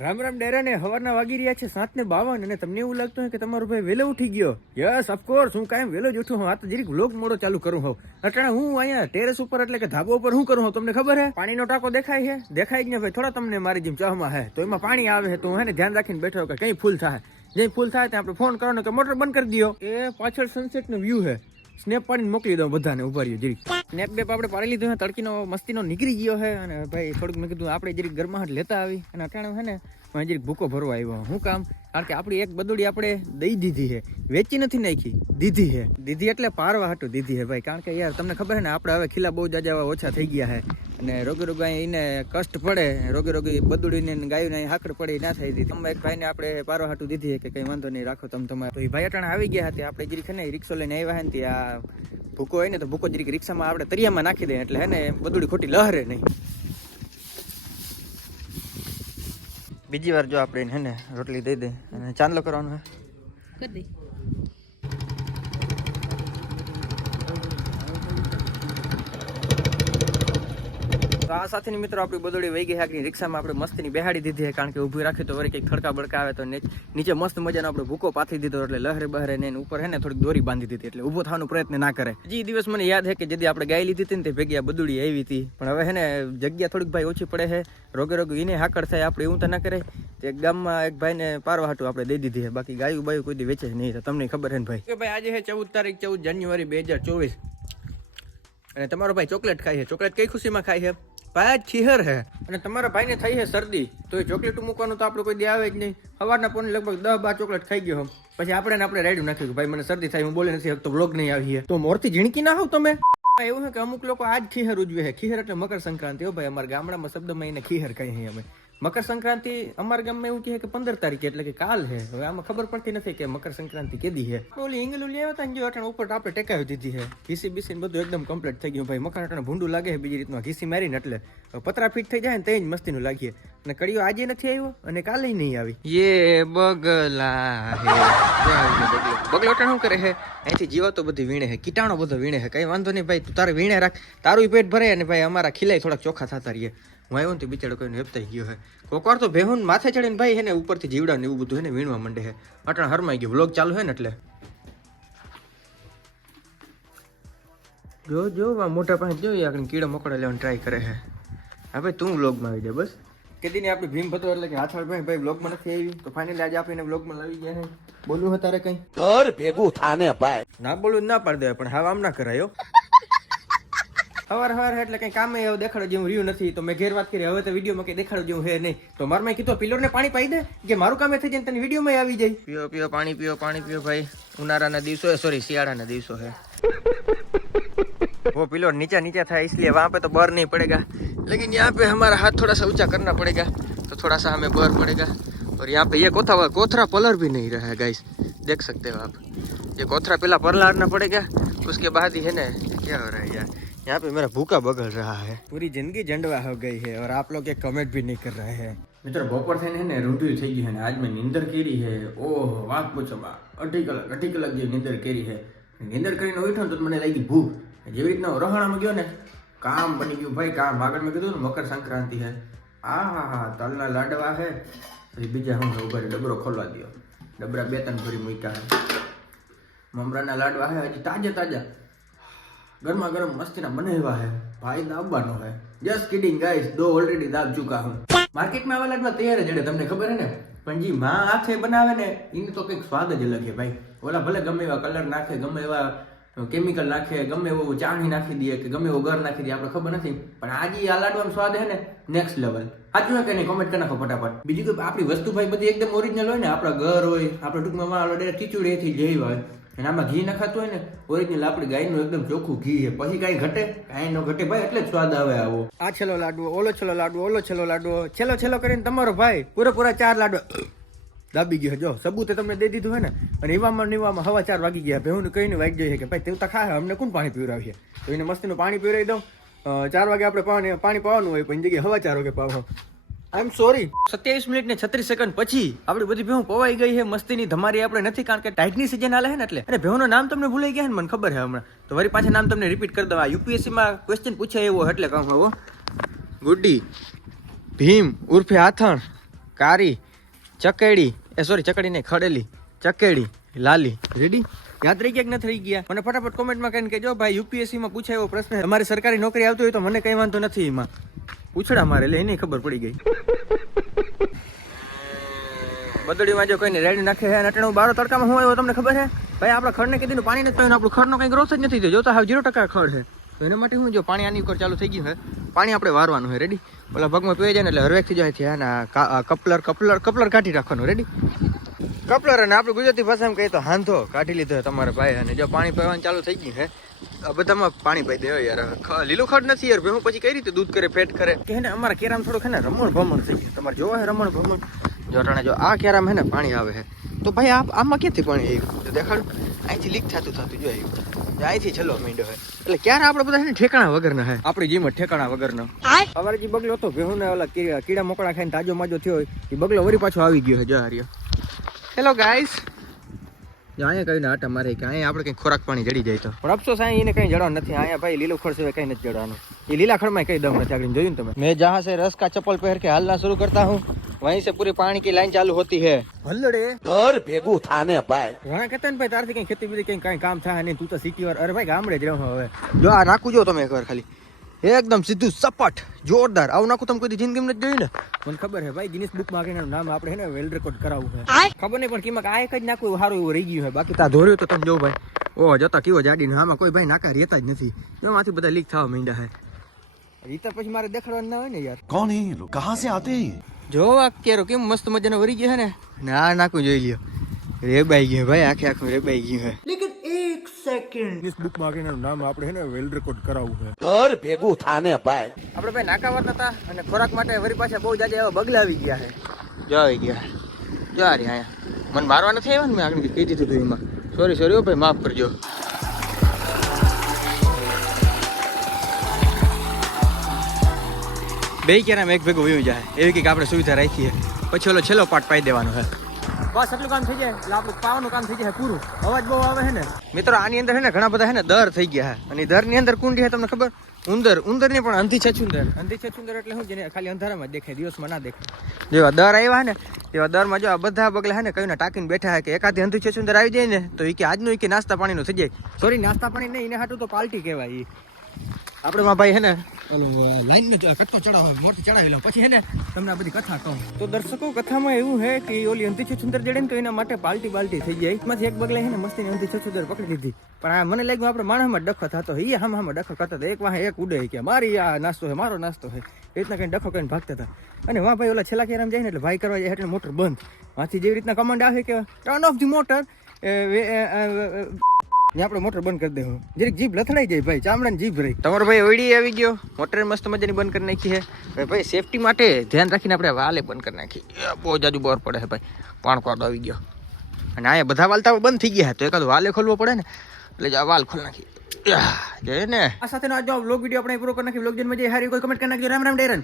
રામ રામ ડેરા ને હવારના વાગી રહ્યા છે સાત ને બાવન અને તમને એવું લાગતું હોય કે તમારો ભાઈ વહેલો ઉઠી ગયો. યસ ઓફકોર્સ હું કાયમ વેલો જ ઉઠું હું આ તો જરીક વ્લોગ મોડો ચાલુ કરું હોઉં. અટાણે હું અહીંયા ટેરેસ ઉપર એટલે કે ધાબો ઉપર હું કરું હોઉં, તમને ખબર હે? પાણીનો ટાંકો દેખાય છે? દેખાય જ ને ભાઈ, થોડા તમને મારી જેમ ચહમાં હે. તો એમાં પાણી આવે તો હું હે ને ધ્યાન રાખીને બેઠો કે કઈ ફૂલ થાય. જે ફૂલ થાય ત્યાં આપણે ફોન કરવાનો કે મોટર બંધ કરી દો એ પાછળ સનસેટ નો વ્યૂ હે. સ્નેપ પાડીને મોકલી દઉં બધાને ઊભા રહ્યો જરીક. સ્નેપ બેપ આપણે પાડી લીધું છે તડકીનો મસ્તીનો નીકળી ગયો છે અને ભાઈ થોડુંક મેં કીધું આપણે જરીક ગરમાહટ લેતા આવી. અને અટાણે છે ને જરીક ભૂકો ભરવા આવ્યો હું. કામ? કારણ કે આપણી એક બદુડી આપણે દઈ દીધી છે વેચી નથી નાખી, દીધી છે દીધી એટલે પારવા હાટું દીધી છે ભાઈ. કારણ કે યાર, તમને ખબર છે ને, આપણે હવે ખીલા બહુ જાજા ઓછા થઈ ગયા છે અને રોગે રોગે એને કષ્ટ પડે. રોગે રોગી બદુડીને ગાયુંને હાકડ પડે ના થઈ હતી તમે એક ભાઈને આપણે પારો હાટું દીધી કે કંઈ વાંધો નહીં, રાખો તમે તમારે. તો એ ભાઈ અટાણે આવી ગયા હતા, આપણે જરીક ને રિક્ષો લઈને આવ્યા ને ત્યાં ભૂકો હોય ને તો ભૂકો જરીક રિક્ષામાં આપણે તરિયામાં નાખી દે, એટલે હે ને, બદુડી ખોટી લહરે નહીં. બીજી વાર જો આપણે હે ને, રોટલી દઈ દે. અને ચાંદલો કરવાનો કરી દઈ તો આ સાથેની મિત્રો આપણી બદોડી વહી ગઈ આગળ રિક્ષામાં આપણે મસ્તીની બેહાડી દીધી કારણ કે ઊભી રાખી તો વળી કંઈક ખડકા બડકા આવે તો નીચે મસ્ત મજાનો આપણે ભૂકો પાથી દીધો એટલે લહેરે બહેરે ને ઉપર હે ને થોડીક દોરી બાંધી દીધી એટલે ઊભો થવાનો પ્રયત્ન ના કરે. જે દિવસ મને યાદ છે કે જેથી આપણે ગાય લીધી હતી ને તે ભેગી બદુડી આવી હતી. પણ હવે હે ને જગ્યા થોડીક ભાઈ ઓછી પડે છે. રોગે રોગે એને હાકડ થાય, આપણે એવું તો ના કરે. તે ગામમાં એક ભાઈને પારવા હાટું આપણે દઈ દીધી છે. બાકી ગાયું બાયું કોઈ દી વેચે નહીં. તમને ખબર છે ને ભાઈ. કે ભાઈ, આજે છે ચૌદ તારીખ, ચૌદ જાન્યુઆરી બે હજાર ચોવીસ. અને તમારો ભાઈ ચોકલેટ ખાય છે. ચોકલેટ કઈ ખુશીમાં ખાય છે? ભાઈ આજ ખીહર હે. અને તમારા ભાઈને થઈ છે શરદી. તો એ ચોકલેટ મૂકવાનું તો આપણે કોઈ દે આવે જ નહીં. સવારના પોને લગભગ દસ બાર ચોકલેટ ખાઈ ગયો. પછી આપણે આપણે રેડી નાખ્યું કે ભાઈ મને શરદી થાય, હું બોલી નથી શકતો બ્લોગ નહીં આવી તો મોરથી ઝીણકી ના હોવ તમે? એવું છે કે અમુક લોકો આજ ખીહર ઉજવે છે ખીહર એટલે મકર સંક્રાંતિ હો ભાઈ. અમારા ગામડામાં શબ્દમાં એને ખીહર કહીએ અમે. મકર સંક્રાંતિ અમારા ગામમાં એવું કહે કે પંદર તારીખે એટલે કે કાલ છે હવે આમાં ખબર પડતી નથી કે મકર સંક્રાંતિ કેદી છે ઓલી ઇંગલું લેવા હતા ને જો અટાણે ઉપર આપણે ટેકાવી દીધી છે ઘીસી બીસી ને બધું એકદમ કમ્પ્લીટ થઈ ગયું. ભાઈ, મકાન અટાણે ભૂંડું લાગે છે બીજી રીતનું. ઘીસી મારીને એટલે પતરા ફીટ થઈ જાય ને તે જ મસ્તીનું લાગીએ. અને કડીઓ આજે નથી આવ્યો અને કાલે નહીં આવી. યે બગલા હે. બગલો અટાણે શું કરે છે અહીંથી જીવાતો બધી વીણે છે કીટાણો બધો વીણે છે કઈ વાંધો નહીં ભાઈ, તું તારે વીણે રાખ. તારું પેટ ભરે અને ભાઈ અમારા ખીલાય થોડાક ચોખ્ખા થતા રહીએ. હું આવ્યો ને તો બિચારો કોઈને હેપતાઈ ગયો હે. કોકવાર તો ભેહુન માથે ચડીને ભાઈ હે ને ઉપરથી જીવડા ને એવું બધું હે ને વીણવા માંડે હે. અટણ હરમાઈ ગયો. વ્લોગ ચાલુ હે ને એટલે. જો જો આ મોટા પાસે જોઈએ આગળ કીડો મકોડા લેવાનું ટ્રાય કરે હે. હા ભાઈ તું વ્લોગમાં આવી દે બસ. કે દીને આપણે ભીમ ભતો એટલે કે હાથળ ભાઈ ભાઈ વ્લોગમાં નથી આવી. તો ફાઇનલી આજે આપણે વ્લોગમાં લાવી ગયા બોલવું છે તારે કઈ? ઘર ભેગું થાને ભાઈ. ના બોલું ના પાડી દે પણ હવે આમ ના કરાયો હવાર હવાર એટલે કઈ કામે એવું દેખાડો જેવું રહ્યું નથી તો મેં ઘેર વાત કરી હવે તો વિડીયોમાં કઈ દેખાડો જેવું હે નહીં તો માર મેં કીધું પિલર ને પાણી પાઈ દે કે મારું કામે થઈ જાય ને તને વિડીયોમાં આવી જાય પીઓ પીઓ પાણી પીઓ પાણી પીઓ ભાઈ ઉનાળાના દિવસો સોરી શિયાળાના દિવસો હે वो पिलर नीचा नीचा था इसलिए वहाँ पे तो बर नहीं पड़ेगा लेकिन यहाँ पे हमारा हाथ थोड़ा सा ऊंचा करना पड़ेगा तो थोड़ा सा हमें बर पड़ेगा और यहाँ पे ये कोथा कोथरा पलर भी नहीं रहा है गाइस देख सकते हो आप ये कोथरा पहला परलारना पड़ेगा उसके बाद ही है ना क्या हो रहा है यार यहाँ पे मेरा भूखा बगल रहा है पूरी जिंदगी जंडवा हो गई है और आप लोग एक कमेंट भी नहीं कर रहे हैं મિત્રો બપોર થઈને ને રૂંઢું થઈ ગયું છે ને આજ મેં નીંદર કરી છે ઓહ વાત પૂછો બા અઢી કલાક અઢી કલાક જે નીંદર કરી છે નીંદર કરીને ઉઠ્યો ને તો મને લાગી ભૂખ જેવી રીતના હું રહાણામાં ગયો ને કામ બની ગયું ભાઈ કામ આગળ મેં કીધું ને મકર સંક્રાંતિ છે આ હા હા તલના લાડવા છે પછી બીજા હું ઉભા રહી ડબરો ખોલવા દો ડબરા બે ત્રણ ભરી મૂક્યા છે મમરાના લાડવા છે હજી તાજા તાજા ગરમા ગરમ મસ્તીના એવા હે. ભાઈ દાબવાનો હે. જસ્ટ કિડિંગ ગાઈસ દો ઓલરેડી દાબ ચુકા હું. માર્કેટમાં આવા લાડવા તૈયાર જ તમને ખબર હે ને? પણ જે, માં હાથે બનાવે ને એની તો કંઈક સ્વાદ જ અલગ છે ભાઈ. ઓલા ભલે ગમે એવા કલર નાખે, ગમે એવા કેમિકલ નાખે, ગમે એવું ચાણી નાખી દે કે ગમે એવું ગર નાખી દે, આપણે ખબર નથી. પણ આજે આ લાડવાનો સ્વાદ હે ને નેક્સ્ટ લેવલ સાચું હોય કે નહીં? કોમેન્ટ કરી નાખો ફટાફટ. બીજી કોઈ આપણી વસ્તુ ભાઈ બધી એકદમ ઓરિજિનલ હોય ને, આપણા ઘર હોય, આપણે ટૂંકમાં ડાયરેક્ટ ખીચુડીથી જઈ હોય. અને આમાં ઘી નખાતું હોય ને ઓરિજિનલ આપણી ગાયનું એકદમ ચોખ્ખું ઘી છે. પછી કાંઈ ઘટે? કાંઈ ન ઘટે ભાઈ, એટલે જ સ્વાદ આવે આવો. આ છેલ્લો લાડવો, ઓલો છેલ્લો લાડવો, ઓલો છેલ્લો લાડવો. છેલ્લો છેલ્લો કરીને તમારો ભાઈ પૂરેપૂરા ચાર લાડવા. દાબી ગયો જો, સબૂતે તમને દઈ દીધું હોય ને, અને એવામાં એવામાં હવા ચાર વાગી ગયા. ભેહું કહીને વાગી જાય કે, ભાઈ, તેવું તો ખાય, અમને કોણ પાણી પીવડાવીએ તો એને મસ્તીનું પાણી પીવડાવી દઉં. ચાર વાગે આપણે પાણી પાવાનું હોય, પણ જગ્યાએ હવા ચાર વાગે પાવાનું. આઈ એમ સોરી સત્યાવીસ મિનિટ ને છત્રીસ સેકન્ડ પછી આપણી બધી ભેહું પવાઈ ગઈ છે મસ્તીની ધમારી આપણે નથી કારણ કે ટાઈટની સિઝન હાલે છે ને એટલે. અને ભેહુંનું નામ તમને ભૂલાઈ ગયા ને મને ખબર છે હમણાં. તો વળી પાછા નામ તમને રિપીટ કરી દઉં. આ યુપીએસસીમાં ક્વેશ્ચન પૂછાય એવો એટલે કહું હવો ગુડ્ડી ભીમ ઉર્ફે આથણ કારી ચકેડી એ સોરી ચકડી નહીં ખડેલી ચકેડી લાલી. રેડી યાદ રહી ગયા કે નથી રહી ગયા? મને ફટાફટ કોમેન્ટમાં કહીને કહેજો ભાઈ યુપીએસસી માં પૂછાય એવો પ્રશ્ન તમારી સરકારી નોકરી આવતી હોય તો મને કઈ વાંધો નથી એમાં. પૂછડા મારે એટલે એને ખબર પડી ગઈ. બદડીમાં જો કોઈને રેડી નાખે અને અટાણે બારો તડકામાં હું આવ્યો તમને ખબર છે? ભાઈ, આપણે ખડને કીધું પાણી નથી પાયું આપણું ખડનો કંઈ ગ્રોથ જ નથી થયો. જોતા હાવ જીરો ટકા ખડ છે. એના માટે હું જો પાણી આની ઉપર ચાલુ થઈ ગયું છે. પાણી આપણે વારવાનું છે રેડી ઓલા પગમાં પીવાઈ જાય ને એટલે હરવેક થઈ જાય છે અને કપલર કપલર કપલર કાઢી રાખવાનું રેડી કપલર અને આપણે ગુજરાતી ભાષામાં કહીએ તો હાંધો કાઢી લીધો તમારે ભાઈ અને જો પાણી પીવાનું ચાલુ થઈ ગયું હે આ બધામાં પાણી પાઈ દેવાય યાર. ખ- લીલું ખડ નથી યાર ભેહું પછી કઈ રીતે દૂધ કરે ફેટ કરે? કે ને અમારા કેરામ થોડુંક છે ને રમણ ભમણ થઈ ગયું. તમારે જોવા હે રમણ ભમણ? જો અટાણે જો આ કેરામ હે ને પાણી આવે હે તો ભાઈ આ આમાં ક્યાંથી પાણી આવ્યું? દેખાડું. અહીંથી લીક થતું થતું જો અહીંથી છેલ્લો મીંડો હોય એટલે ક્યારે આપણે બધા છે ને ઠેકાણા વગરના હે આપણી જીમ ઠેકાણા વગરનો. અમારે જે બગલો હતો ભેહું ને ઓલા કીડા મકોડા ખાઈને તાજો માજો થયો હોય એ બગલો વળી પાછો આવી ગયો છે જો હાર્યો. હેલો ગાઈસ અહીંયા કઈ ના તમારે મારે કે અહીંયા આપણે કંઈ ખોરાક પાણી જડી જાય તો. પણ અફસોસ અહીંયા એને કઈ જડવાનું નથી. અહીંયા ભાઈ લીલો ખડ સિવાય કંઈ નથી જડવાનું. એ લીલા ખડમાં કઈ દમ નથી આગળ જોયું તમે? મેં જહાં સે રસ કા ચપ્પલ પહેર કે હાલના શરૂ કરતા હું વહીં સે પૂરી પાણી કી લાઈન ચાલુ હોતી હે. ભલ્લડે ઘર ભેગું થાને ભાઈ. ઘણા કહેતા ભાઈ તારથી કઈ ખેતી બીજી કઈ કઈ કામ થાય નહીં તું તો સિટી વાર અરે ભાઈ ગામડે જ રહ્યો હવે. જો આ રાખું જો તમે એક વાર ખાલી. એકદમ સીધું સપાટ જોરદાર આવું નાખું તમે કોઈ જિંદગીમાં નથી જોયું ને મને ખબર છે ભાઈ ગિનિસ બુકમાં આગળ નામ આપણે છે ને વેલ રેકોર્ડ કરાવવું છે ખબર નહીં પણ કિંમત આ એક જ નાખવું એવું સારું એવું રહી ગયું છે બાકી તા ધોર્યું તો તમે જો ભાઈ ઓહ જતા કેવો જાડી ને આમાં કોઈ ભાઈ નાકા રહેતા જ નથી એમાંથી બધા લીક થવા માંડ્યા છે રીતર પછી મારે દેખાડવાનું ના હોય ને યાર। કોણ હે લોગ કહાં સે આતે હે જો આ કેરો કેમ મસ્ત મજાનો વરી ગયો છે ને? ને આ નાખું જોઈ લ્યો। રેબાઈ ગયું ભાઈ આખે આખું રેબાઈ ગયું છે લેકિન એક સેકન્ડ ઇસ બુકમાં નામ આપણે ને વેલ રેકોર્ડ કરાવવું છે. ઘર ભેગું થાને ભાઈ. આપણે ભાઈ નાકા વાળતા હતા અને ખોરાક માટે વરી પાછા બહુ જાજા એવા બગલા આવી ગયા છે. જો આવી ગયા. જો આ રહ્યા મને મારવા નથી આવ્યા ને મેં આગળ કહી દીધું હતું એમાં. સોરી સોરી ભાઈ માફ કરજો. બે ક્યારે એક ભેગું વયું જાય. એવી કંઈક આપણે સુવિધા રાખીએ. પછી ઓલો છેલ્લો પાર્ટ પાઈ દેવાનો છે. બસ એટલું કામ થઈ જાય. એટલે આપણું પાવાનું કામ થઈ જાય પૂરું. અવાજ બહુ આવે છે ને? મિત્રો, આની અંદર છે ને ઘણા બધા છે ને દર થઈ ગયા અને દરની અંદર કુંડી છે તમને ખબર? ઉંદર. ઉંદરની પણ અંધી છછુંદર અંધી છછુંદર એટલે શું? જેને ખાલી અંધારામાં જ દેખાય, દિવસમાં ના દેખાય. જેવા દર આવ્યા ને, તેવા દરમાં જો આ બધા બગલા હે ને કયું ટાંકીને બેઠા હે કે એકાદી અંધી છછુંદર આવી જાય ને, તો એ કે આજનું ઈ કે નાસ્તા પાણીનું થઈ જાય. સોરી નાસ્તા પાણી નહીં, એને હાટું તો પાલટી કહેવાય એ આપણે માં ભાઈ હે ને લાઈન કથા ચડાવ મોટી ચડાવી લઉં પછી હે ને, તમને બધી કથા તો દર્શકો, કથામાં એવું છે કે ઓલી અંતિ છછુંદર જડે તો એના માટે પાલટી બાલટી થઈ જાય એકમાંથી એક બગલે છે ને મસ્તી અંતિ છછુંદર પકડી લીધી. પણ આ મને લાગ્યું આપણે માણસમાં ડખો થતો એ હામ ડખો હતા. એક વાહે એક ઉડે કે મારી આ નાસ્તો છે, મારો નાસ્તો છે. એ રીતના કઈ ડખો કરીને ભાગતા હતા. અને વાહ ભાઈ, ઓલા છેલ્લા કેરામ જાય ને એટલે ભાઈ કરવા જાય એટલે મોટર બંધ. માંથી જેવી રીતના કમાન્ડ આવે કે ટર્ન ઓફ ધી મોટર ને આપણે મોટર બંધ કરી દેવું. જરીક જીભ લથડાઈ જાય ભાઈ ચામડાની જીભ રહી. તમારો ભાઈ વળી આવી ગયો. મોટર મસ્ત મજાની બંધ કરી નાખી છે. ભાઈ સેફટી માટે ધ્યાન રાખીને આપણે વાલે બંધ કરી નાખી. બહુ જાજુ બોર પડે છે ભાઈ. પાણકોડ આવી ગયો. અને અહીંયા બધા વાલ તો બંધ થઈ ગયા તો એકાદ વાલે ખોલવો પડે ને એટલે જ આ વાલ ખોલી નાખી. જય ને. આ સાથેનો આજનો વ્લોગ વીડિયો આપણે પૂરો કરી નાખી વ્લોગ જન્મ મજા હારી કોઈ કમેન્ટ કરી નાખજો. રામ રામ ડેરન.